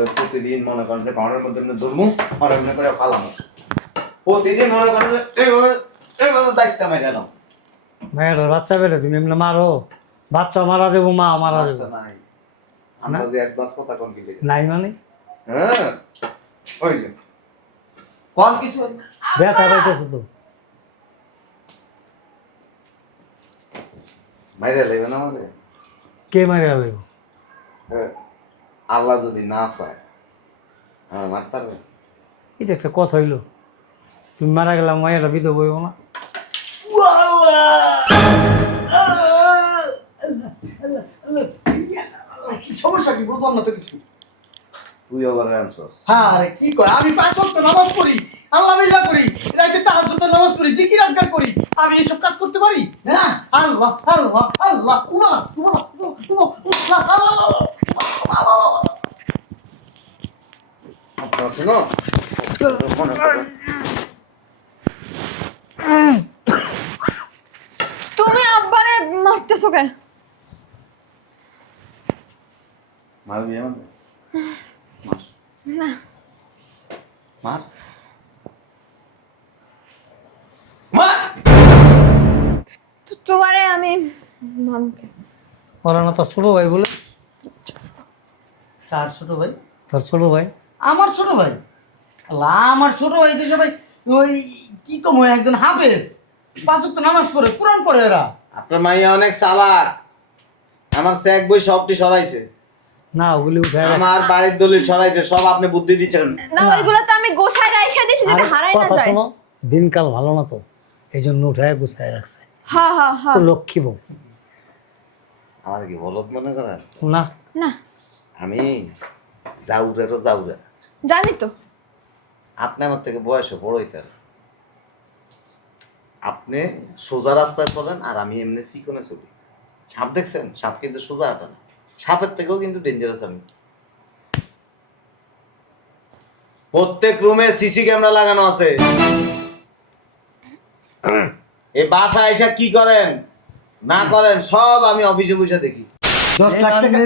ওরে প্রতিদিন মনে করেন যে ঘরের মধ্যে ধরমু আর এমনি করে ফালানো প্রতিদিন মনে করেন যে এইভাবে এইভাবে দায়িত্ব আমি গেলাম ভাইয়ের বাচ্চা বেড়ে তুমি এমনি মারো। বাচ্চা মারা দেবো মা মারা দেবো নাই। যে অ্যাডভান্স কথা কোন কি নাই মানে? হ্যাঁ। ওই যে। কোন কিছু? ব্যথা পাইতেছে তো। মাইরে লাগবে না আমাদের কে মারি লাগব হ্যাঁ। আল্লাহ যদি না চায় হ্যাঁ মারতে পারবে এটা একটা কথা হইল তুমি মারা গেলাম মায়েরা বিধ বইব না সমস্যা কি বুঝলাম না তো কিছু তুই আবার আনছস হ্যাঁ আরে কি করে আমি পাঁচ ওয়াক্ত নামাজ পড়ি আল্লাহ মিল্লা করি রাতে নামাজ পড়ি জিকির আজকার করি আমি এইসব কাজ করতে পারি হ্যাঁ আল্লাহ আল্লাহ আল্লাহ উমা উমা উমা উমা আল্লাহ আল্লাহ আপনারা শুনো মনে করো তুমি আব্বারে মারতেছো কে মারবি আমাদের মার। না। মার। মার! তোমারে আমি মামকে ওরা না তোর ছোট ভাই বলে। কার ছোট ভাই? তোর ছোট ভাই। আমার ছোট ভাই। আল্লাহ আমার ছোট ভাই তো সবাই ওই কি কম হয় একজন হাফেজ। পাঁচ ওয়াক্ত নামাজ পড়ে কোরআন পড়ে এরা। আপনার মাইয়া অনেক চালাক। আমার চেক বই সবটি সরাইছে। না ওগুলি উঠে আমার বাড়ির দলিল সরাইছে সব আপনি বুদ্ধি দিচ্ছেন। না ওইগুলো তো আমি গোছায় রাইখা দিয়েছি যাতে হারাই না যায়। শোনো দিনকাল ভালো না তো এই জন্য উঠায় গুছায় রাখছে। হ্যাঁ হ্যাঁ হ্যাঁ তো লক্ষ্মী বউ। আমার কি বলত মনে করেন? না। না। আমি জাউরেরও জাউরা জানি তো। আপনি আমার থেকে বয়সে বড়ই তার আপনি সোজা রাস্তায় চলেন আর আমি এমনি চিকনে চলি। সাপ দেখছেন? সাপ কিন্তু সোজা হাঁটা সাপের থেকেও কিন্তু ডেঞ্জারাস আমি। প্রত্যেক রুমে সিসি ক্যামেরা লাগানো আছে। এই বাসা এসে কি করেন? না করেন, সব আমি অফিসে বসে দেখি। দশ লাখ টাকা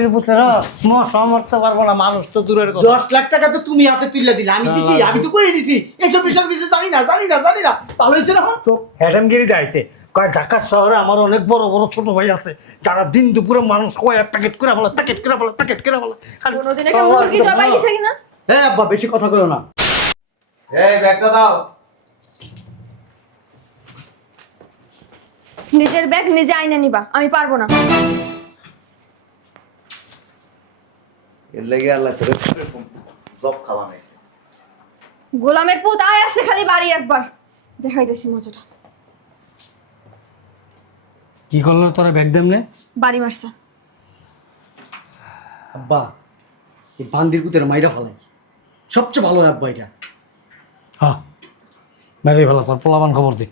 পারব না মানুষ তো দূরের কথা। দশ লাখ টাকা তো তুমি হাতে তুলে দিলে আমি দিছি আমি তো করে দিছি। এসব বিষয় কিছু জানি না জানি না জানি না। ভালো হয়েছে না তো হ্যাডামগিরি আইছে। কয় ঢাকা শহরে আমার অনেক বড় বড় ছোট ভাই আছে। যারা দিন দুপুরে মানুষ কয় প্যাকেট করে ফেলে প্যাকেট করে ফেলে প্যাকেট করে ফেলে। খালি কোনোদিন একটা মুরগি জবাই দিছে কিনা? হ্যাঁ আব্বা বেশি কথা কইও না। এই ব্যাগটা দাও। নিজের ব্যাগ নিজে আইনা নিবা আমি পারব না। এর লেগে আল্লাহ করে জব খাওয়া নেই গোলামের পুত আয় খালি বাড়ি একবার। দেখাইতেছি মজাটা। কি করল তোরা ব্যাগ দেমনে বাড়ি মারছে। আব্বা এই বান্দির কুতের মাইরা ফেলাই। সবচেয়ে ভালো আব্বা এটা। হ্যাঁ মেরে ফেলা তোর পোলাবান খবর দে।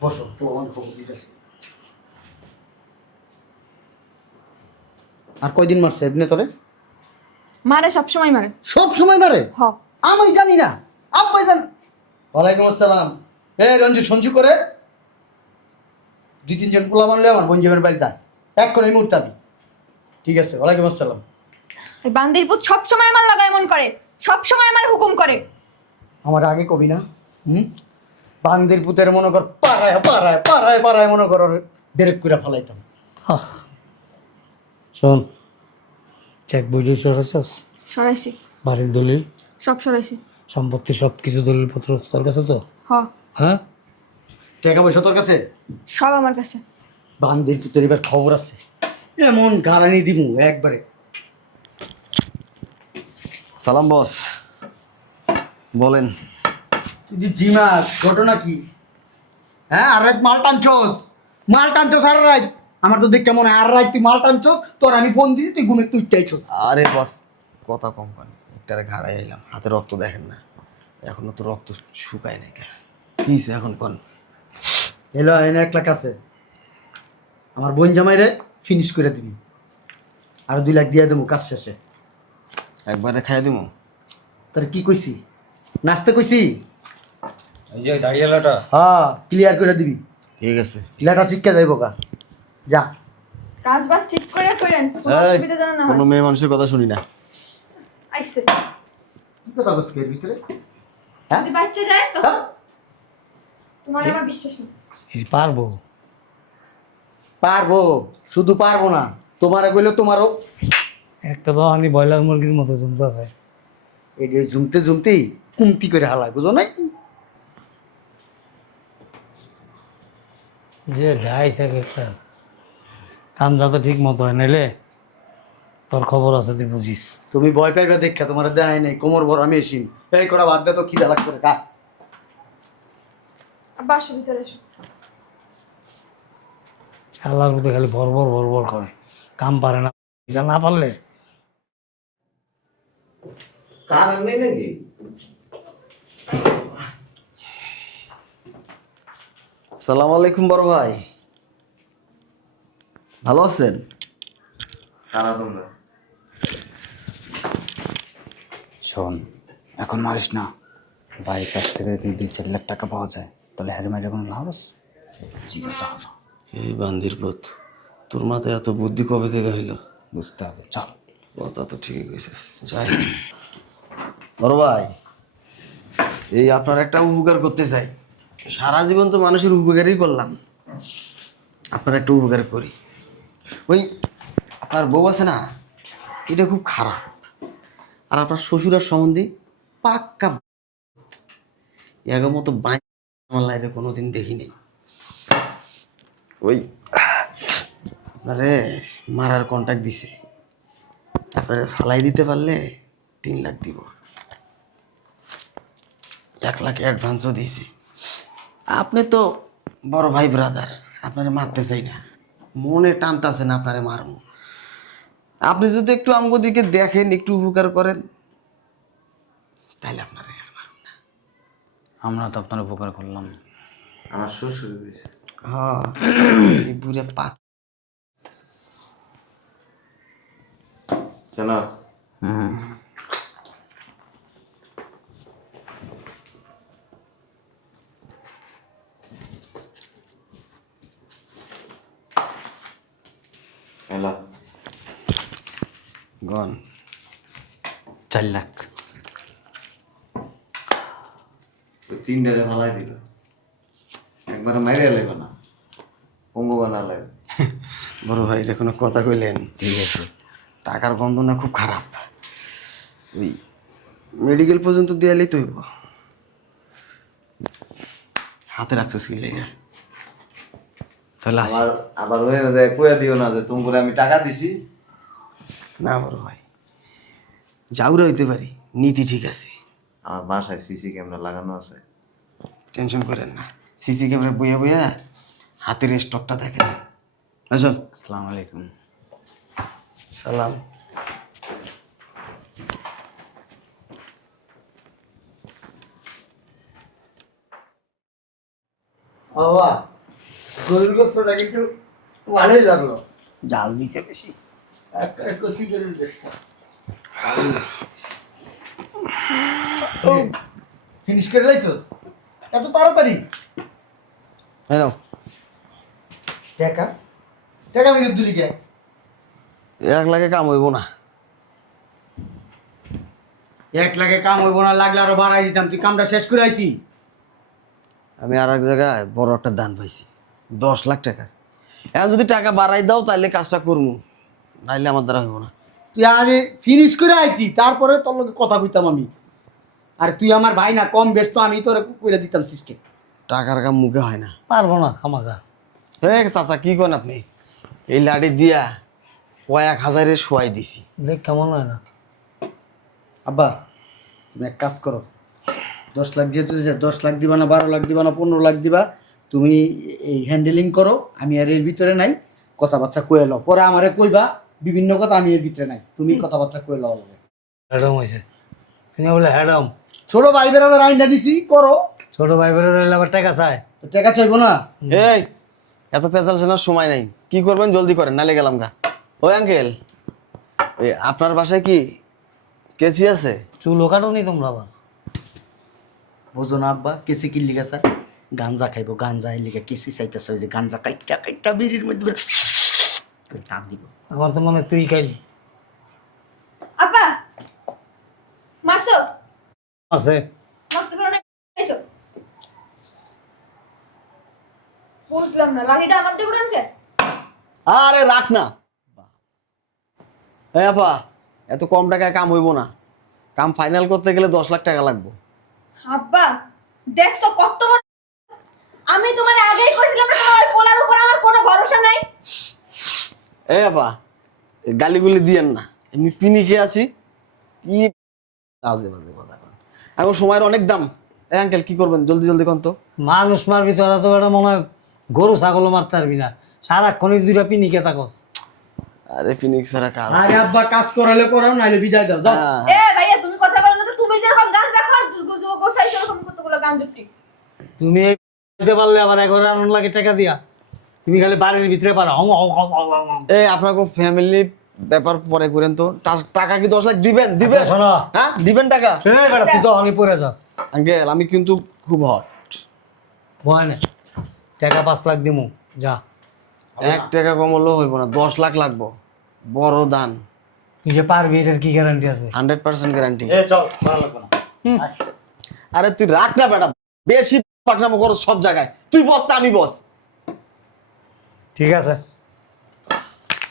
বসো প্রমাণ খবর দিতেছি। আর কয়দিন মারছে এমনি তোরে? মারে সবসময় মারে। সব সময় মারে? হ। আমি জানি না। আব্বাই জান। ওয়ালাইকুম আসসালাম। এ রঞ্জু সঞ্জু করে? দুই তিনজন পোলা বানলে আমার বঞ্জীবের বাড়িতে এক করে এই মুহূর্তে আমি। ঠিক আছে ওয়ালাইকুম আসসালাম। এই বান্দির পুত সবসময় আমার লাগা এমন করে সবসময় আমার হুকুম করে। আমার আগে কবি না হুম? বান্দির পুতের মনে কর পাড়ায় পাড়ায় পাড়ায় পাড়ায় মনে কর বেরেক করে ফেলাইতাম। আহ। শোন চেক বুঝে সরাইছস সরাইছি। বাড়ির দলিল? সব সরাইছি। সম্পত্তি সব কিছু দলিলপত্র তোর কাছে তো? হ। হ্যাঁ? টাকা পয়সা তোর কাছে? সব আমার কাছে। বান্দির পুতের এবার খবর আছে? এমন গারানি দিমু একবারে। সালাম বস। বলেন। তুই জিমা ঘটনা কি? হ্যাঁ আর রাত মাল টানছস? মাল টানছস আর রাত? আমার তো দেখতে মনে হয় আর রাত তুই মাল টানছস তোর আমি ফোন দিছি তুই ঘুমে তুই চাইছস আরে বস কথা কম করেন একটারে ঘাড়াই এলাম হাতে রক্ত দেখেন না এখনও তো রক্ত শুকায় নাই কে এখন কোন? এলো এনে এক লাখ আছে। আমার বোন জামাই রে ফিনিশ করে দিবি। আর দুই লাখ দিয়ে দেবো কাজ শেষে। একবারে খাইয়া দিমু? তোর কি কইছি? নাচতে কইছি? এই যে দাঁড়িয়ে এলোটা হ্যাঁ ক্লিয়ার করে দিবি। ঠিক আছে। লেটা চিক্কা যাইব কা যা। কাজ ঠিক করে করেন কোনো অসুবিধা যেন না হয়। কোনো মেয়ে মানুষের কথা শুনি না। কথা এর ভিতরে? হ্যাঁ? যদি বাচ্চা যায় তো হ্যাঁ? তোমার আমার বিশ্বাস নেই। পারব। পারব শুধু পারব না। তোমারে তোমারও একটা ব্রয়লার মুরগির মতো জমতে আছে। এই যে জুমতে জুমতেই কুমতি করে হালায় বুঝো নাই? যে গাইছে এক একটা। কাম যাতে ঠিক মতো হয় নাইলে তোর খবর আছে তুই বুঝিস। তুমি ভয় পাইবে দেখা তোমার দেয় নাই কোমর আমি এসিন এই করা বাদ দে তো খিদা লাগছে রে, খা ভিতরে এসো আল্লাহর মধ্যে খালি ভরভর ভরভর করে। কাম পারে না। এটা না পারলে? নেই নাকি? সালাম আলাইকুম বড় ভাই। ভালো আছেন? তোমরা। শোন এখন মারিস না। বাইক কাছ থেকে যদি দুই চার লাখ টাকা পাওয়া যায় তাহলে হ্যারি মারি কোনো লাভ আছে? এই বান্দির পুত তোর মাথায় এত বুদ্ধি কবে থেকে হইল? বুঝতে হবে চল। কথা তো ঠিকই কইছিস যাই। বড় ভাই এই আপনার একটা উপকার করতে চাই। সারা জীবন তো মানুষের উপকারই করলাম। আপনার একটা উপকার করি। ওই আপনার বউ আছে না, এটা খুব খারাপ। আর আপনার শ্বশুর আর সম্বন্ধে পাক্কা এগো মতো আমার লাইফে কোনোদিন দেখিনি। ওই, আপনারে মারার কন্ট্যাক্ট দিছে। আপনারে ফালাই দিতে পারলে তিন লাখ দিব। এক লাখ অ্যাডভান্সও দিয়েছি। আপনি তো বড় ভাই ব্রাদার আপনারা মারতে চাই না। মনে টানতাছে না আপনারে মারবো আপনি যদি একটু আমগো দিকে দেখেন একটু উপকার করেন তাহলে আপনারে আর মারুন না। আমরা তো আপনার উপকার করলাম। আমার শ্বশুর দিয়েছে হ্যাঁ এই বুড়ে পাক। শোনো হুম। এলা গন চার লাখ তিনটারে ফালাই দিল একবারে মাইরে লাগবে না পঙ্গু বানা লাগবে বড় ভাই এটা কোনো কথা কইলেন ঠিক আছে টাকার গন্ধ না খুব খারাপ ওই মেডিকেল পর্যন্ত দেয়ালেই তো হইব হাতে রাখছো কি লেগে তাহলে আসি। আবার আবার ওই যে কইয়া দিও না যে তুমি আমি টাকা দিছি। না বড় ভাই যাউরা হইতে পারি নীতি ঠিক আছে। আমার বাসায় সিসি ক্যামেরা লাগানো আছে। টেনশন করেন না সিসি ক্যামেরা বইয়া বইয়া হাতের স্টকটা দেখেন। আসুন আসসালামু আলাইকুম। সালাম। বাবা গরুর গোস্তটা কিন্তু ভালোই লাগল। জাল দিছে বেশি। ফিনিশ করে লাইছস? এত তাড়াতাড়ি? হ্যাঁ নাও। টাকা? টাকা আমি দিলি কে এক লাখে কাম হইব না। এক লাখে কাম হইব না লাগলে আরও বাড়াই দিতাম। তুই কামটা শেষ করে আইতি। আমি আর এক জায়গায় বড় একটা দান পাইছি। দশ লাখ টাকা। এখন যদি টাকা বাড়াই দাও তাহলে কাজটা করব। নাইলে আমার দ্বারা হইব না। তুই আরে ফিনিশ করে আইতি তারপরে তোর লগে কথা কইতাম আমি। আর তুই আমার ভাই না কম বেশ তো আমি তোর কইরা দিতাম সিস্টেম টাকার কাম মুখে হয় না। পারব না খামাখা। হে চাচা কি করেন আপনি? এই লাড়ি দিয়া কয়েক হাজারে শোয়াই দিছি। দেখ কেমন হয় না। আব্বা তুমি এক কাজ করো। দশ লাখ দিছে, দশ লাখ দিবা না বারো লাখ দিবা না পনেরো লাখ দিবা তুমি এই হ্যান্ডেলিং করো আমি আর এর ভিতরে নাই কথাবার্তা কয়ে লও। পরে আমারে কইবা বিভিন্ন কথা আমি এর ভিতরে নাই তুমি কথাবার্তা কয়ে লও। হ্যাডম হয়েছে। তুমি বলে হ্যাডম। ছোট ভাই বেড়াদের আইনা দিছি করো। ছোট ভাই বেরো দিলে আবার টাকা চায়। তো টাকা চাইব না? এই এত পেঁচাল শোনার সময় নাই। কি করবেন জলদি করেন নালে গেলাম গা। ওই আঙ্কেল এই আপনার বাসায় কি কেসি আছে? চুলো কাটো নি তোমরা আবার। বোঝো না আব্বা কেসি কিল্লি গেছে গাঞ্জা খাইবো গাঞ্জা লিগে কেসি চাইতেছে ওই যে গাঞ্জা কাইটা কাইটা বিড়ির মধ্যে টান দিব। আমার তো মনে তুই খাইলি। আছে। বুঝলাম না লাঠিটা আমার দিয়ে উড়ান কে? আরে রাখ না। এ আপা এত কম টাকায় কাম হইব না। কাম ফাইনাল করতে গেলে দশ লাখ টাকা লাগবে। আব্বা দেখছ কত বড় আমি তোমার আগেই কইছিলাম না তোমার পোলার উপর আমার কোনো ভরসা নাই। এ আপা এই গালিগুলি দিয়েন না। এমনি পিনিকে আছি। কি আজে বাজে কথা কন। এখন সময়ের অনেক দাম। এ আঙ্কেল কি করবেন? জলদি জলদি কোন তো। মানুষ মারবি তোরা তো এটা মনে হয় গরু ছাগল মারতে পারবি না। সারাক্ষণই দুইটা পিনিকে থাকস। আরে ফিনিক্স এরা কাজ আরে আব্বা কাজ করালে করো নাইলে বিদায় দাও যাও। হ্যাঁ। এ ভাইয়া তুমি কথা বলো না তো তুমি যেরকম গান দেখো আর গোসাই সেরকম কতগুলো গান জুটি তুমি দিতে পারলে আবার এগারো আনন্দ লাগে টাকা দিয়া। তুমি খালি বাড়ির ভিতরে পারো। এই আপনাকে ফ্যামিলি ব্যাপার পরে করেন তো। টাকা কি দশ লাখ দিবেন? দিবেন? আচ্ছা, শোনো। হ্যাঁ দিবেন টাকা? এই বেটা তুই তো পড়ে যাস। আঙ্কেল আমি কিন্তু খুব হট ভয় না টাকা পাঁচ লাখ দিমু যা। এক টাকা কম হলেও হইব না দশ লাখ লাগবো। বড় দান। তুই যে পারবি এটার কি গ্যারান্টি আছে? হান্ড্রেড পার্সেন্ট গ্যারান্টি এ চল ভালো লাগবে না। আরে তুই রাখ না বেটা। বেশি পাকনামো করো সব জায়গায়। তুই বস না আমি বস। ঠিক আছে।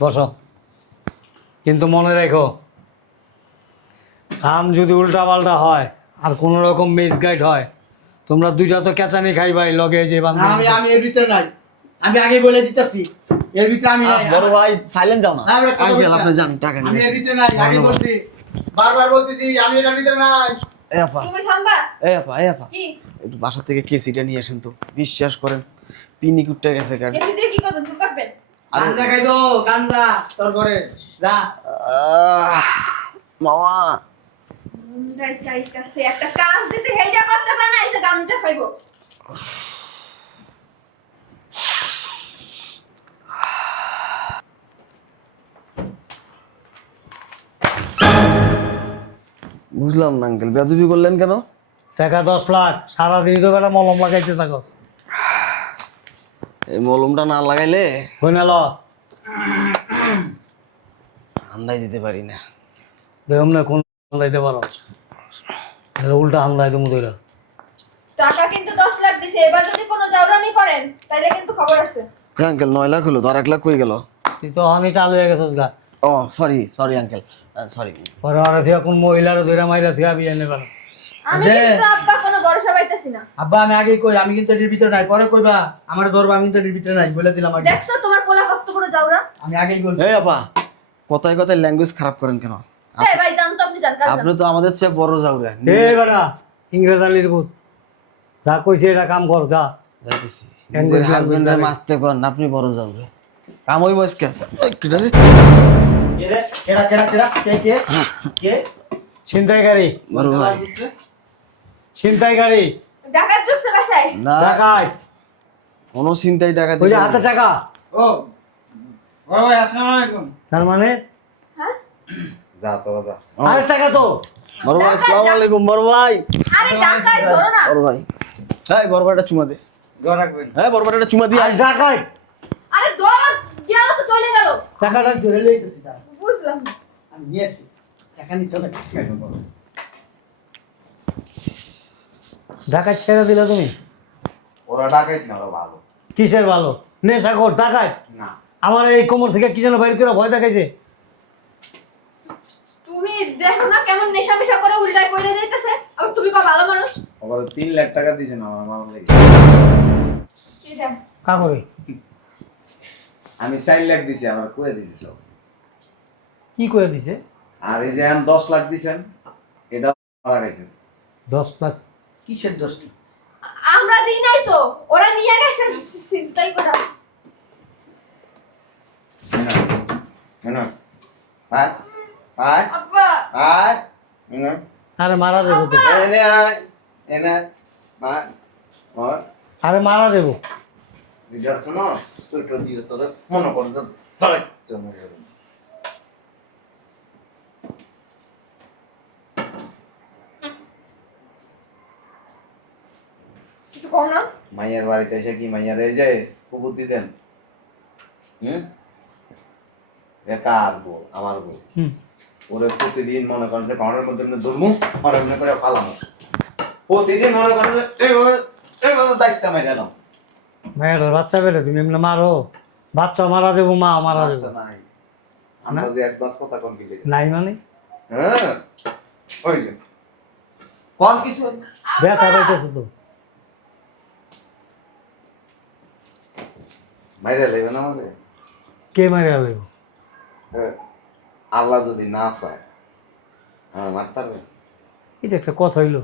বসো। কিন্তু মনে রেখো কাম যদি উল্টা পাল্টা হয় আর কোনো রকম মিস গাইড হয় তোমরা দুইটা তো কেঁচানি খাইবাই লগে যে না, আমি আমি এর ভিতরে নাই। আমি আগে বলে দিতেছি। এর ভিতরে আমি নাই। বড় ভাই সাইলেন্ট যাও না। আঙ্কেল বলছি আপনি না। যান টাকা আমি এর ভিতরে নাই আগে বলছি। বারবার বলতেছি আমি এর ভিতরে নাই। এ আপা। তুমি থামবা। এ আপা এ আপা। কি? একটু বাসা থেকে কেসিটা নিয়ে আসেন তো। বিশ্বাস করেন পিনি কুটটা গেছে গাড়ি এসে দিয়ে কি করবেন? চুপ কাটবেন গাঞ্জা খাইবো গাঞ্জা তোর ঘরে যা মামা। একটা কাজ দিতে হেইটা করতে পারে না এসে গাঞ্জা খাইবো। বুঝলাম না আঙ্কেল। বেদবি করলেন কেন? টাকা দশ লাখ সারাদিনই তো বেটা মলম লাগাইতে থাকস। এই মলমটা না লাগাইলে? কইনা ল। আন্দাই দিতে পারি না। দেখুন না কোন হান্দাইতে পারো এটা উল্টা হান্দাই তুমি ধরে টাকা কিন্তু দশ লাখ দিছে এবার যদি কোনো জাউরামি করেন তাইলে কিন্তু খবর আছে। আঙ্কেল নয় লাখ হলো তো আর এক লাখ কই গেল? তুই তো আমি চালু হয়ে গেছিস গা। ও সরি সরি আঙ্কেল সরি পরে আর থিয়া কোন মহিলার ধরে মাইরা থিয়া বিয়ে নেবেন আমি কিন্তু আব্বা কোনো ভরসা পাইতাছি না। আব্বা আমি আগে কই আমি কিন্তু এর ভিতরে নাই। পরে কইবা আমার ধরবা আমি কিন্তু এর ভিতরে নাই বলে দিলাম আগে। দেখছ তোমার পোলা কত বড় জাউরা? আমি আগেই বলছি। এই আপা কথায় কথায় ল্যাঙ্গুয়েজ খারাপ করেন কেন? এই ভাই জান তো আপনি জান কাজ আপনি তো আমাদের চেয়ে বড় যাওরা এ বেটা ইংরেজ আলির ভূত। যা কইছে এটা কাম কর যা। হাজবেন্ডের language. মারতে পারেন আপনি বড় যাওরা কাম হইব আজকে। ওই, কিটা রে? কেডা কেডা কেডা? কে কে? কে? ছিনতাইকারী বড় ভাই। ছিনতাইকারী ডাকাত ঢুকছে বাসায়। না। কোনো চিন্তাই টাকা ওই হাতে টাকা ও বড় ভাই আসসালামু আলাইকুম তার মানে? হ্যাঁ? যা যা। আর টাকা তো। বড় ভাই আসসালামু আলাইকুম বড় ভাই। আরে ডাকাত ধরো না। বড় ভাই। হ্যাঁ বড় ভাইটা চুমা দে। দোয়া রাখবেন। হ্যাঁ বড় ভাইটা চুমা দিয়ে আর আরে তো চলে গেল? টাকাটা ধরে লইতেছি। বুঝলাম আমি নিয়ে আসি। টাকা নিছো না ঢাকায় ছেড়ে দিলে তুমি? ওরা ডাকাইত না ওরা ভালো। কিসের ভালো? নেশা কর টাকায় না। আমার এই কোমর থেকে কি যেন বাইর করে ভয় দেখাইছে? তুমি দেখো না কেমন নেশা পেশা করে উল্টায় পড়ে যাইতেছে? আর তুমি কো ভালো মানুষ? ওরা তিন লাখ টাকা দিয়েছেন আমার মামা লাগে। এটা কাকরে আমি চার লাখ দিছি আমার কয়ে দিছি সব। কি করে দিছে? আর এই যে এখন দশ লাখ দিছেন এটা লাগাইছেন দশ লাখ। কিসের দোষটি আমরা দিই নাই তো ওরা নিয়ে গেছে চিন্তাই করা। কেন আয় আয় আয় এনে আরে মারা যাব এনে আয় এনে আয় আরে মারা যাব। মনে কিছু না মাইয়ার বাড়িতে এসে কি মাইয়ার এই যে কুকুর দিতেন হুম কার বউ আমার হুম ওরে প্রতিদিন মনে করেন যে পাউডার মধ্যে ধরবো আর এমনি করে ফালামো প্রতিদিন মনে করেন যে এইভাবে এইভাবে দায়িত্ব মেরে এলাম মেয়ের বাচ্চা পেলে তুমি এমনি মারো। বাচ্চা মারা দেবো মা মারা দেবো। নাই। অ্যাডভান্স কথা কোন কি নাই মানে? হ্যাঁ। ওই কোন কিছু? ব্যথা পাইতেছে তো। মাইরে লেবে না আমাদের কে মারে আলাইব হ্যাঁ। আল্লাহ যদি না চায় আমার মারতে পারবে এটা একটা কথা হইল।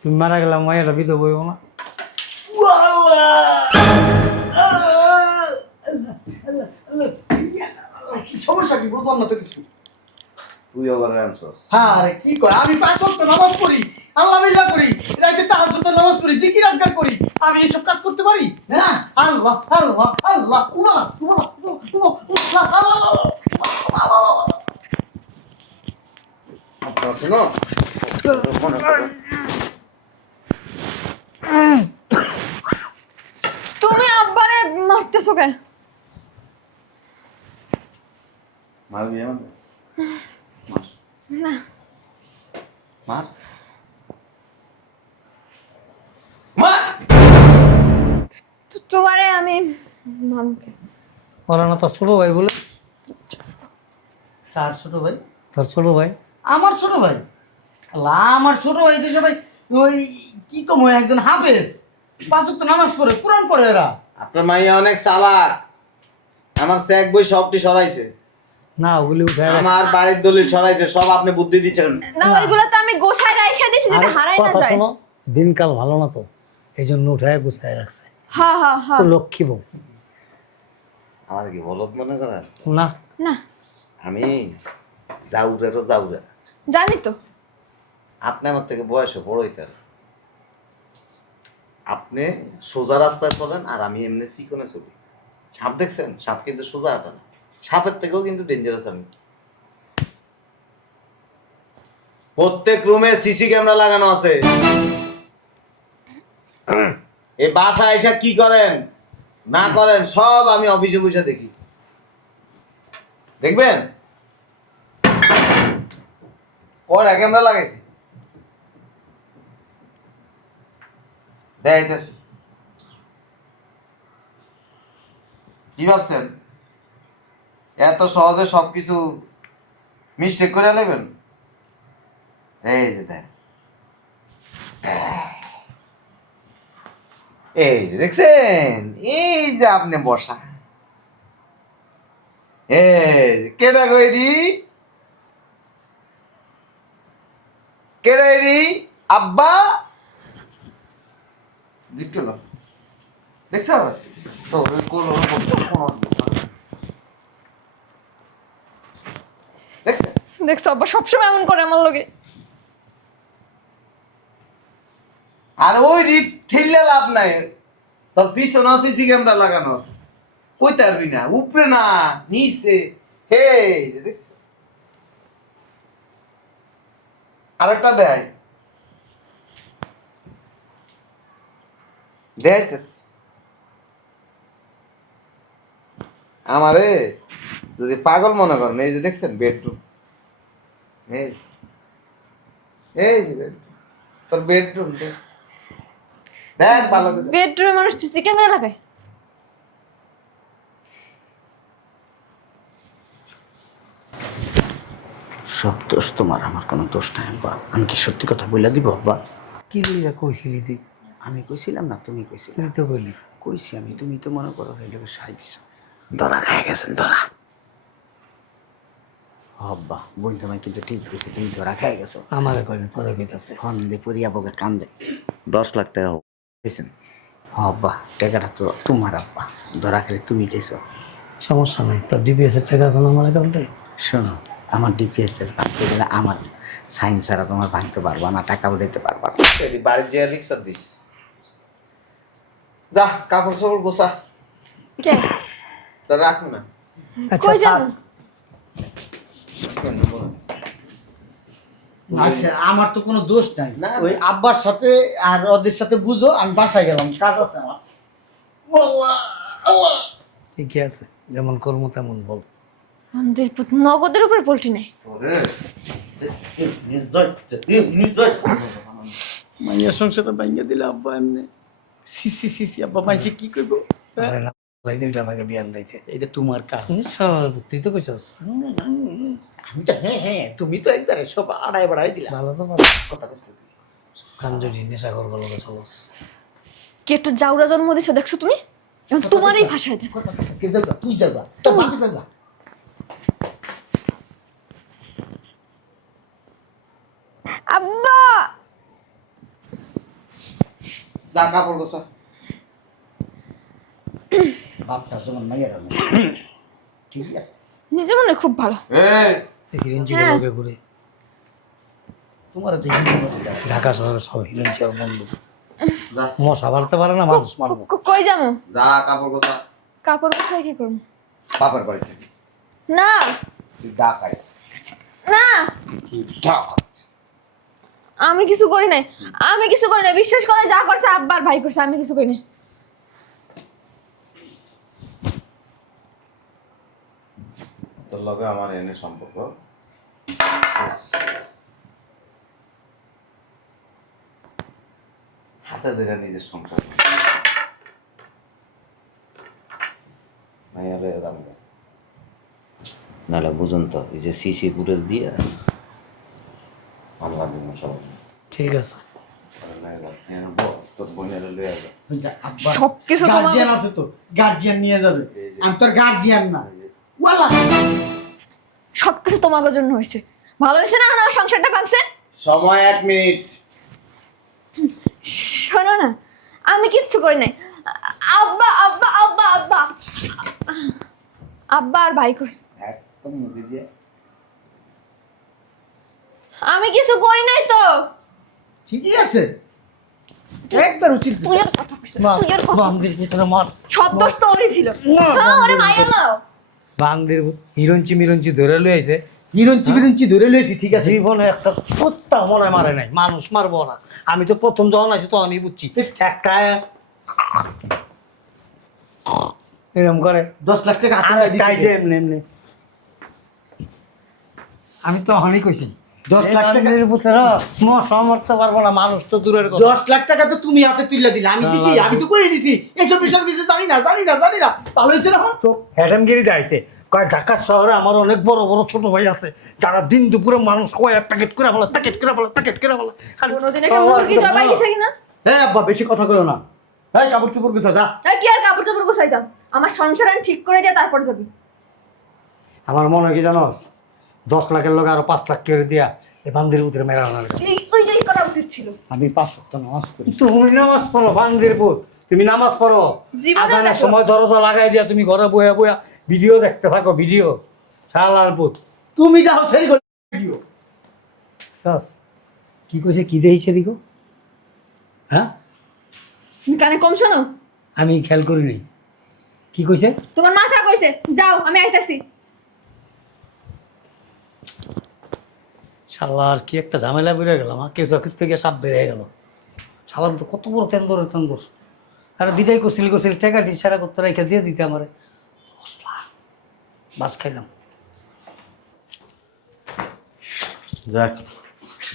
তুমি মারা গেলাম মায়েরা বিধ বইব না। সমস্যা কি? বুঝলাম না তো কিছু। তুই আবার আনছস আরে কি কয়? আমি পাঁচ ওয়াক্ত নামাজ পড়ি আল্লাহ মিল্লা করি রাইতে তাহাজ্জুদের নামাজ পড়ি জিকির আজগার করি। আমি এইসব কাজ করতে পারি? না। আল্লাহ আল্লাহ আল্লাহ উমা উমা উমা উমা আল্লাহ শোনো? মনে করো তুমি আব্বারে মারতেছো কে মারবি মার। না। মার। মার! তো- তোমারে আমি মারুকে ওরা না তোর ছোট ভাই বলে? কার ছোট ভাই? তোর ছোট ভাই। আমার ছোট ভাই? আল্লাহ আমার ছোট ভাই যে সবাই ওই কি কম হয় একজন হাফেজ। পাঁচ ওয়াক্ত নামাজ পড়ে কোরআন পড়ে এরা। আপনার মাইয়া অনেক চালাক। আমার চেক বই সবটি সরাইছে। না ওগুলি উঠে আমার বাড়ির দলিল সরাইছে সব আপনি বুদ্ধি দিচ্ছেন। না ওইগুলো তো আমি গোছায় রাইখা দিয়েছি যাতে হারাই না যায়। শোনো দিনকাল ভালো না তো এই জন্য উঠায় গুছায় রাখছে। হ্যাঁ হ্যাঁ হ্যাঁ তো লক্ষ্মী বউ। আমার কি বলত মনে করেন? না। না। আমি জাউরেরও জাউরা। জানি তো। আপনি আমার থেকে বয়সে বড়ই তার আপনি সোজা রাস্তায় চলেন আর আমি এমনি চিকনে চলি। সাপ দেখছেন? সাপ কিন্তু সোজা হাঁটা না সাপের থেকেও কিন্তু ডেঞ্জারাস আমি। প্রত্যেক রুমে সিসি ক্যামেরা লাগানো আছে। এই বাসা এসে কি করেন? না করেন, সব আমি অফিসে বসে দেখি। দেখবেন? কয়টা ক্যামেরা লাগাইছি? কি ভাবছেন? এত সহজে সবকিছু মিস্টেক করে নেবেন? এই যে দেখ। এই যে দেখছেন? এই যে আপনি বসা। এই কেডা কইডি কেডা এডি আব্বা দেখল দেখছ? তো কোন দেখছে? দেখছ আব্বা সবসময় এমন করে আমার লগে। আর ওই দিক ঠেললে লাভ নাই। তোর পিছনে সিসি ক্যামেরা লাগানো আছে। ওই তারবি না উপরে না নিচে। হে দেখছ? আরেকটা দেয় দেখাইতেছি আমারে? যদি পাগল মনে করেন এই যে দেখছেন বেডরুম। এই এই যে bedroom। তোর বেডরুম দেখ ভালো বেডরুমে মানুষ সিসি ক্যামেরা লাগায়। সব দোষ তোমার আমার কোনো দোষ নাই আব্বা। আমি কি সত্যি কথা বলে দিব আব্বা? কি লইয়া কইছিলি তুই? আমি কইছিলাম না তুমি কইছিলে তো কইলি। কইছি আমি তুমি তো মনে করো রেলকে সাহায্য দিছ। ধরা খাই গেছেন ধরা হব্বা বোন জামাই কিন্তু ঠিক কইছে তুমি ধরা খাই গেছো। আমারে কইনি তোরে কইতাছে। ফোন দিয়ে পরিয়া বকে কান্দে দশ লাখ টাকা হোক। পেয়েছেন হব্বা টাকাটা তো তোমার আব্বা ধরা খেলে তুমি গেছো সমস্যা নাই তো ডিপিএস এর টাকা আছে না আমার অ্যাকাউন্টে শোনো আমার ডিপিএস এর ভাঙতে গেলে আমার সাইন ছাড়া তোমার ভাঙতে পারবা না টাকা উঠাইতে পারবা না। বাড়ির যে রিক্সা দিস? যা কাপড় চোপড় কে? তা রাখ না। আচ্ছা কই। যাব? আচ্ছা আমার তো কোনো দোষ নাই। ওই আব্বার সাথে আর ওদের সাথে বুঝো আমি বাসায় গেলাম কাজ আছে আমার। ঠিকই আছে যেমন কর্ম তেমন বল। আমাদের নগদের উপরে পোল্ট্রি নেই। মাইয়া সংসারটা ভাঙ্গা দিলে আব্বা এমনি। সি সি সি সি আব্বা মাইছে কি করব আরে না লাইতে এটা বিয়ান লাইতে। এটা তোমার কাজ। তুই তো কইছস। আমি তো হ্যাঁ হ্যাঁ তুমি তো একবারে সব আড়াই বাড়াই দিলা। ভালো তো ভালো কথা কইছ তুই। কাঞ্জরি নেশা করব চলস। কি একটা জাউরা জন্ম দিছো দেখছ তুমি? এখন তোমারই ভাষায়। কথা কে যাবা তুই যাবা বাপে যাবা আব্বা! যা কাপড় গোছা বাপটা যেমন মাইয়াটা ঠিক আছে। নিজে মনে খুব ভালো। এই। হিরঞ্চি হ্যাঁ। লোকে ঘুরে। তোমার তো ঢাকা শহরে সব হিরঞ্চি আর বন্ধু। যা। মশা বাড়তে পারে না মানুষ মারবো। ক- কই যাব? যা কাপড় গোছা কাপড় কোথায় কি করব? বাপের বাড়ি থেকে। না। তুই না। তুই ডাক আমি কিছু করি নাই। আমি কিছু করি নাই। বিশ্বাস করে যা করছে আব্বার ভাই করছে, আমি কিছু করি নাই। তোর লগে আমার এনে সম্পর্ক। হাতে ধরে নিজের সংসার। নাহলে বুঝুন তো, এই যে সিসি ফুটেজ দিয়ে ঠিক আছে। সবকিছু গার্জিয়ান আছে তো গার্জিয়ান নিয়ে যাবে। আমি তোর গার্জিয়ান না। ওয়ালা সবকিছু তোমার জন্য হয়েছে। ভালো হয়েছে না? আমার সংসারটা ভাঙছে? সময় এক মিনিট। শোনো না আমি কিচ্ছু করি নাই। আব্বা আব্বা আব্বা আব্বা। আব্বা আর ভাই করছে। একদম দিয়ে। আমি কিছু করি নাই তো। ঠিকই আছে। একবার উচিত তুই আর কথা কইছিস না, তুই আর কথা ভিতরে মার। সব দোষ তো ওরই ছিল। হ্যাঁ ওরে মাইয়া নাও। বান্দির হিরঞ্চি মিরঞ্চি ধরে লইছে হিরঞ্চি বিরঞ্চি ধরে লইছি ঠিক আছে। জীবনে একটা কুত্তা মনে মারে নাই মানুষ মারবো না। আমি তো প্রথম যখন আছি তখনই বুঝছি। একটা এরকম করে। দশ লাখ টাকা হাতে এমনি এমনি। আমি তো হনই কইছি দশ লাখ টাকা মশা মারতে পারব না মানুষ তো দূরের কথা। দশ লাখ টাকা তো তুমি হাতে তুলে দিলে আমি দিছি আমি তো করে দিছি। এসব বিষয় কিছু জানি না জানি না জানি না। ভালো হয়েছে না তো হ্যাডামগিরি দেয়ছে কয় ঢাকা শহরে আমার অনেক বড় বড় ছোট ভাই আছে। যারা দিন দুপুরে মানুষ কয় প্যাকেট করে ফেলে প্যাকেট করে ফেলে প্যাকেট করে কোনোদিন একটা মুরগি জবাই দিছে কিনা? হ্যাঁ আব্বা বেশি কথা কইও না। এই কাপড় চোপড় গুছা যা। কি আর কাপড় চোপড় গোছাইতাম? আমার সংসার আমি ঠিক করে দিয়ে তারপর যাবি। আমার মনে হয় কি জানোস? দশ লাখের লোক আরও পাঁচ লাখ করে দিয়া এই বান্দির ভিতরে মেরা আনার এই ওই ওই করা উচিত ছিল। আমি পাঁচ সপ্ত নামাজ পড়ি। তুমি নামাজ পড়ো বান্দির পুত। তুমি নামাজ পড়ো। আজানের দেখো। সময় দরজা লাগাই দিয়া তুমি ঘরে বইয়া বইয়া ভিডিও দেখতে থাকো ভিডিও। শালার পুত। তুমি যাও সেরি করে সাস কি কইছে কি দেইছে দিগো হ্যাঁ? তুমি কানে কম শোনো? আমি খেয়াল করি নাই। কি কইছে? তোমার মাথা কইছে যাও আমি আইতাছি। শালার কি একটা ঝামেলা বেড়ে গেলাম কেউ চকির থেকে সাপ বেড়ে গেল। শালার তো কত বড় তেন্দর তেন্দর আর বিদায় করছিল করছিল টাকা সারা করতে রেখে দিয়ে দিতে আমারে। দশ লাখ। বাস খাইলাম। যাক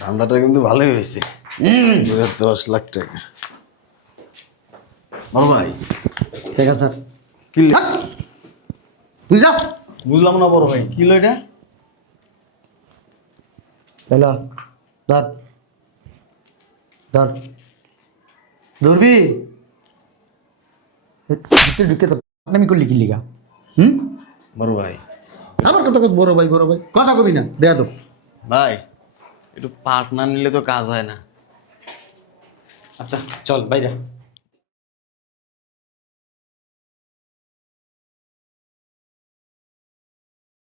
ধান্দাটা কিন্তু ভালোই হয়েছে। দশ লাখ টাকা। বড় ভাই। ঠিক আছে স্যার। কি যা বুঝলাম না বড় ভাই কি লো এটা? এলা ধর ধর ধরবি ঢুকে তো আমি করলি কি লিগা? হুম? বড় ভাই। আমার কথা কস বড় ভাই বড় ভাই। কথা কবি না বেয়া তো ভাই একটু পার্টনার নিলে তো কাজ হয় না। আচ্ছা চল ভাই যা।